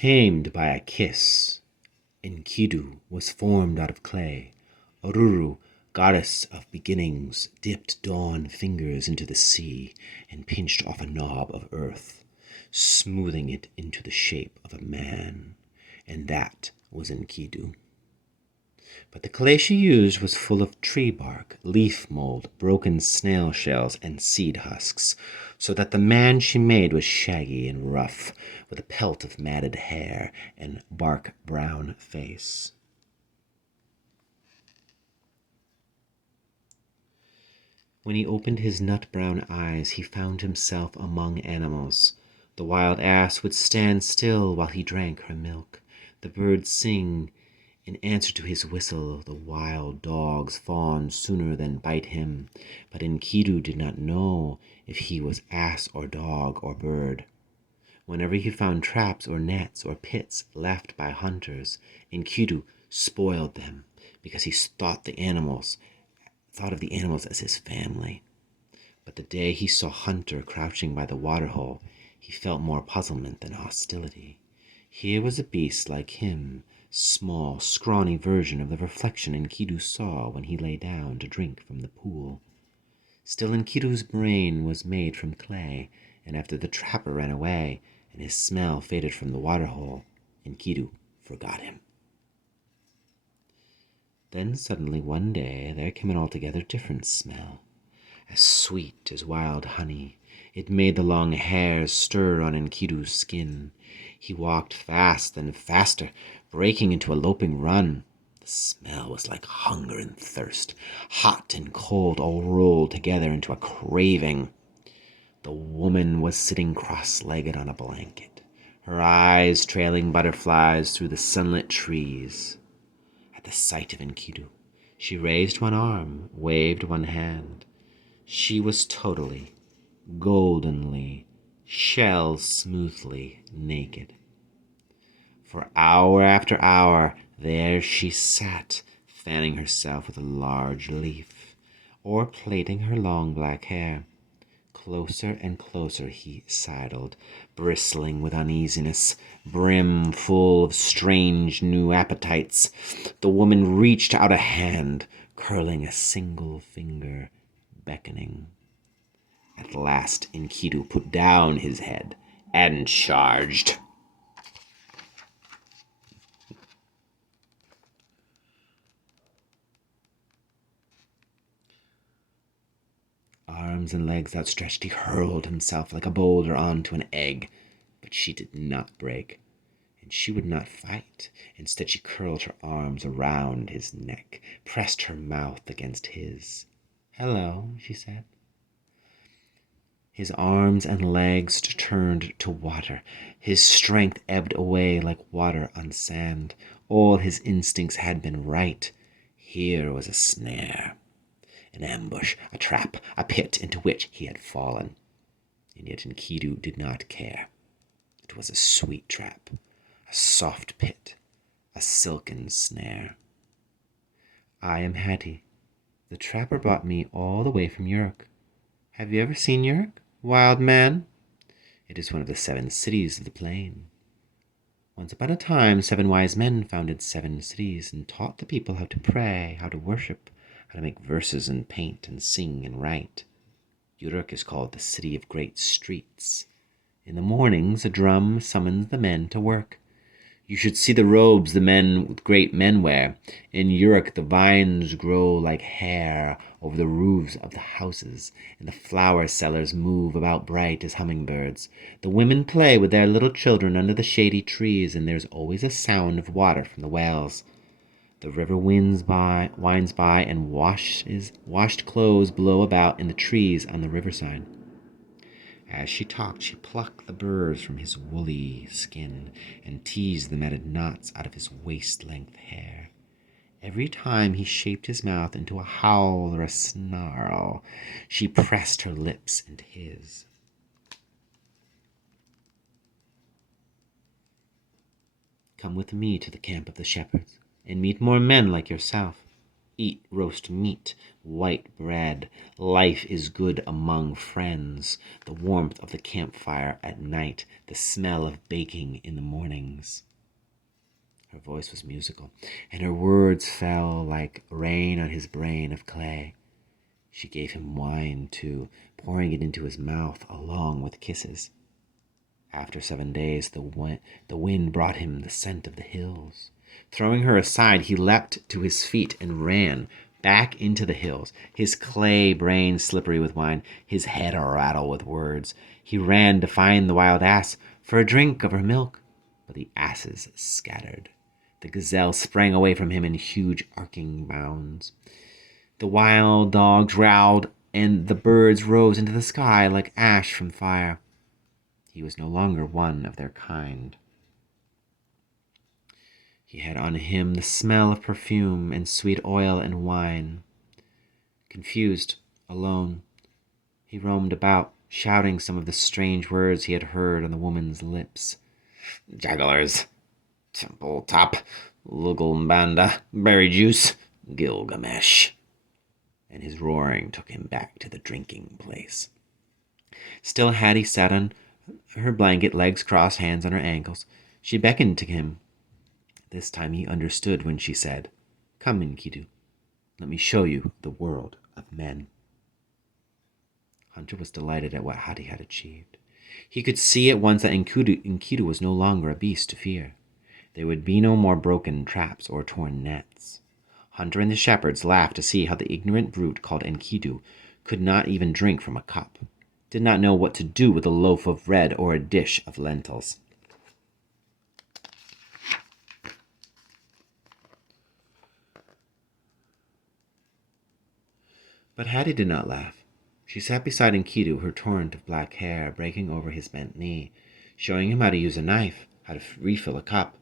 Tamed by a kiss. Enkidu was formed out of clay. Oruru, goddess of beginnings, dipped dawn fingers into the sea and pinched off a knob of earth, smoothing it into the shape of a man. And that was Enkidu. But the clay she used was full of tree bark, leaf mold, broken snail shells, and seed husks, so that the man she made was shaggy and rough, with a pelt of matted hair and bark-brown face. When he opened his nut-brown eyes, he found himself among animals. The wild ass would stand still while he drank her milk. The birds sing in answer to his whistle. The wild dogs fawn sooner than bite him, but Enkidu did not know if he was ass or dog or bird. Whenever he found traps or nets or pits left by hunters, Enkidu spoiled them, because he thought of the animals as his family. But the day he saw Hunter crouching by the waterhole, he felt more puzzlement than hostility. Here was a beast like him, small, scrawny version of the reflection Enkidu saw when he lay down to drink from the pool. Still, Enkidu's brain was made from clay, and after the trapper ran away and his smell faded from the waterhole, Enkidu forgot him. Then suddenly one day there came an altogether different smell, as sweet as wild honey. It made the long hairs stir on Enkidu's skin. He walked fast and faster, breaking into a loping run. The smell was like hunger and thirst, hot and cold all rolled together into a craving. The woman was sitting cross-legged on a blanket, her eyes trailing butterflies through the sunlit trees. At the sight of Enkidu, she raised one arm, waved one hand. She was totally, goldenly, shell-smoothly naked. For hour after hour, there she sat, fanning herself with a large leaf, or plaiting her long black hair. Closer and closer he sidled, bristling with uneasiness, brim full of strange new appetites. The woman reached out a hand, curling a single finger, beckoning. At last Enkidu put down his head and charged. Arms and legs outstretched, he hurled himself like a boulder onto an egg, but she did not break, and she would not fight. Instead, she curled her arms around his neck, pressed her mouth against his. "Hello," she said. His arms and legs turned to water. His strength ebbed away like water on sand. All his instincts had been right. Here was a snare, an ambush, a trap, a pit into which he had fallen. And yet Enkidu did not care. It was a sweet trap, a soft pit, a silken snare. "I am Hattie. The trapper brought me all the way from Uruk. Have you ever seen Uruk, wild man? It is one of the 7 cities of the plain. Once upon a time, 7 wise men founded 7 cities and taught the people how to pray, how to worship, how to make verses and paint and sing and write. Uruk is called the city of great streets. In the mornings, a drum summons the men to work. You should see the robes the great men wear. In Uruk, the vines grow like hair over the roofs of the houses, and the flower sellers move about bright as hummingbirds. The women play with their little children under the shady trees, and there's always a sound of water from the wells. The river winds by, and washed clothes blow about in the trees on the riverside. As she talked, she plucked the burrs from his woolly skin and teased the matted knots out of his waist-length hair. Every time he shaped his mouth into a howl or a snarl, she pressed her lips into his. "Come with me to the camp of the shepherds, and meet more men like yourself. eat roast meat, white bread. Life is good among friends. The warmth of the campfire at night, the smell of baking in the mornings. Her voice was musical, and her words fell like rain on his brain of clay. She gave him wine, too, pouring it into his mouth along with kisses. After 7 days, the wind brought him the scent of the hills. Throwing her aside, he leapt to his feet and ran back into the hills, his clay brain slippery with wine, his head a-rattle with words. He ran to find the wild ass for a drink of her milk, but the asses scattered. The gazelle sprang away from him in huge arcing bounds. The wild dogs growled, and the birds rose into the sky like ash from fire. He was no longer one of their kind. He had on him the smell of perfume and sweet oil and wine. Confused, alone, he roamed about, shouting some of the strange words he had heard on the woman's lips. Jugglers, temple top, Lugalmbanda, berry juice, Gilgamesh. And his roaring took him back to the drinking place. Still Hattie sat on her blanket, legs crossed, hands on her ankles. She beckoned to him. This time he understood when she said, "Come, Enkidu. Let me show you the world of men." Hunter was delighted at what Hattie had achieved. He could see at once that Enkidu was no longer a beast to fear. There would be no more broken traps or torn nets. Hunter and the shepherds laughed to see how the ignorant brute called Enkidu could not even drink from a cup, did not know what to do with a loaf of bread or a dish of lentils. But Hattie did not laugh. She sat beside Enkidu, her torrent of black hair breaking over his bent knee, showing him how to use a knife, how to refill a cup.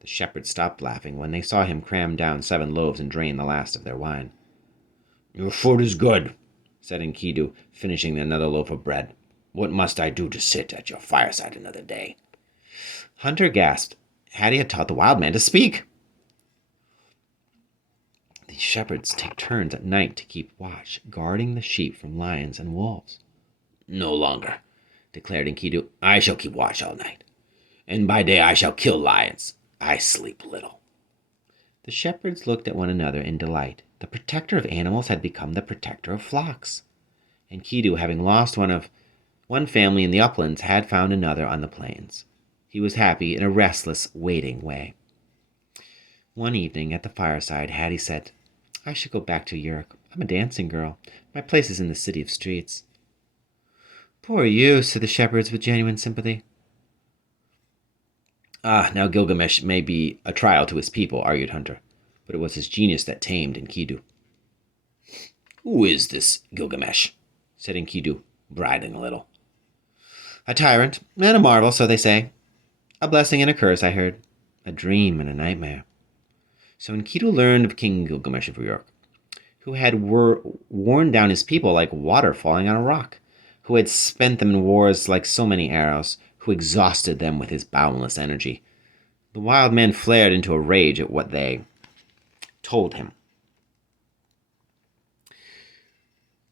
The shepherds stopped laughing when they saw him cram down 7 loaves and drain the last of their wine. "Your food is good," said Enkidu, finishing another loaf of bread. "What must I do to sit at your fireside another day?" Hunter gasped. Hattie had taught the wild man to speak. "The shepherds take turns at night to keep watch, guarding the sheep from lions and wolves." "No longer," declared Enkidu. "I shall keep watch all night, and by day I shall kill lions. I sleep little." The shepherds looked at one another in delight. The protector of animals had become the protector of flocks. Enkidu, having lost one family in the uplands, had found another on the plains. He was happy in a restless, waiting way. One evening at the fireside, Hattie said, "I should go back to Uruk. I'm a dancing girl. My place is in the city of streets." "Poor you," said the shepherds with genuine sympathy. Now Gilgamesh may be a trial to his people," argued Hunter, "but it was his genius that tamed Enkidu." "Who is this Gilgamesh?" said Enkidu, bridling a little. "A tyrant and a marvel, so they say. A blessing and a curse, I heard. A dream and a nightmare." So Enkidu learned of King Gilgamesh of Uruk, who had worn down his people like water falling on a rock, who had spent them in wars like so many arrows, who exhausted them with his boundless energy. The wild man flared into a rage at what they told him.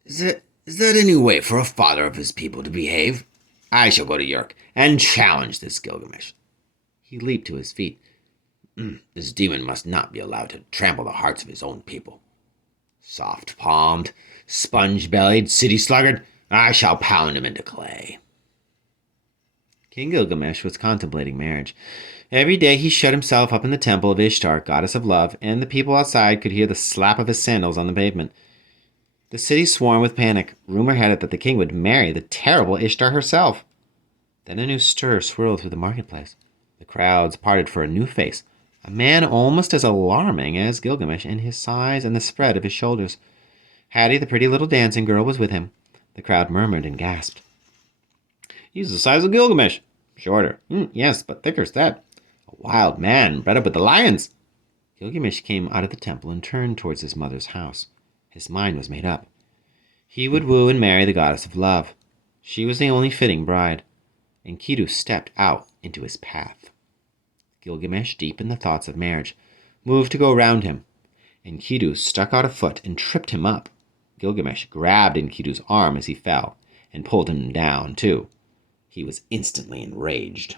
Is that any way for a father of his people to behave? I shall go to Uruk and challenge this Gilgamesh." He leaped to his feet. "This demon must not be allowed to trample the hearts of his own people. Soft-palmed, sponge-bellied, city sluggard, I shall pound him into clay." King Gilgamesh was contemplating marriage. Every day he shut himself up in the temple of Ishtar, goddess of love, and the people outside could hear the slap of his sandals on the pavement. The city swarmed with panic. Rumor had it that the king would marry the terrible Ishtar herself. Then a new stir swirled through the marketplace. The crowds parted for a new face, a man almost as alarming as Gilgamesh in his size and the spread of his shoulders. Hattie, the pretty little dancing girl, was with him. The crowd murmured and gasped. "He's the size of Gilgamesh. Shorter. Yes, but thicker set. A wild man bred up with the lions." Gilgamesh came out of the temple and turned towards his mother's house. His mind was made up. He would woo and marry the goddess of love. She was the only fitting bride. Enkidu stepped out into his path. Gilgamesh, deep in the thoughts of marriage, moved to go round him. Enkidu stuck out a foot and tripped him up. Gilgamesh grabbed Enkidu's arm as he fell and pulled him down, too. He was instantly enraged.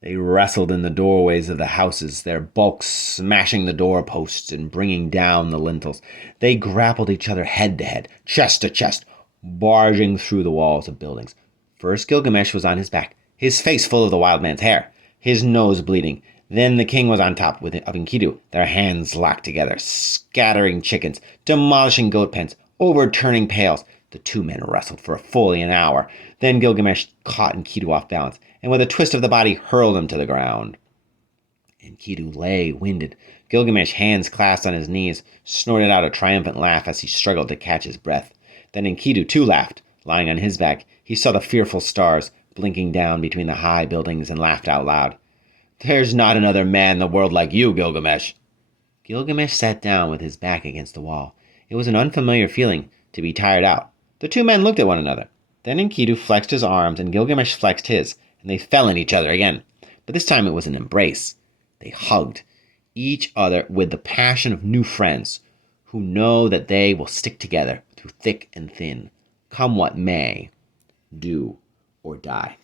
They wrestled in the doorways of the houses, their bulk smashing the doorposts and bringing down the lintels. They grappled each other head to head, chest to chest, barging through the walls of buildings. First Gilgamesh was on his back, his face full of the wild man's hair, his nose bleeding. Then the king was on top of Enkidu, their hands locked together, scattering chickens, demolishing goat pens, overturning pails. The two men wrestled for fully an hour. Then Gilgamesh caught Enkidu off balance, and with a twist of the body hurled him to the ground. Enkidu lay, winded. Gilgamesh, hands clasped on his knees, snorted out a triumphant laugh as he struggled to catch his breath. Then Enkidu too laughed. Lying on his back, he saw the fearful stars blinking down between the high buildings and laughed out loud. "There's not another man in the world like you, Gilgamesh." Gilgamesh sat down with his back against the wall. It was an unfamiliar feeling to be tired out. The two men looked at one another. Then Enkidu flexed his arms and Gilgamesh flexed his, and they fell in each other again. But this time it was an embrace. They hugged each other with the passion of new friends who know that they will stick together through thick and thin, come what may, do or die.